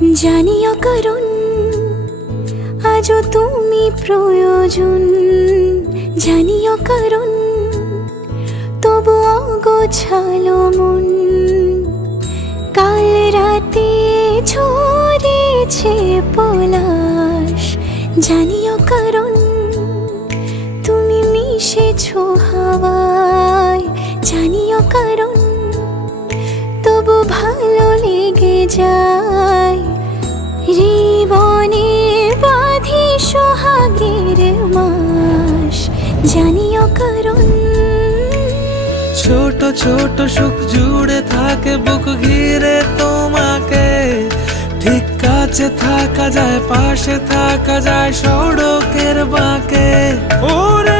জানিও কারণ আজও তুমি প্রয়োজন, জানিও কারণ তবু অগোছালো মন। কাল রাতে ঝরেছে পলাশ, জানিও কারণ তুমি মিশেছো হাওয়ায়, জানিও কারণ তবু ভালো লেগে যায়। জীবনে বাঁধি সোহাগের মাস, জানিও কারণ ছোট ছোট সুখ জুড়ে থাকে বুক ঘিরে তোমাকে। ঠিক কাছে থাকা যায়, পাশে থাকা যায় সড়কের বাঁকে। ওরে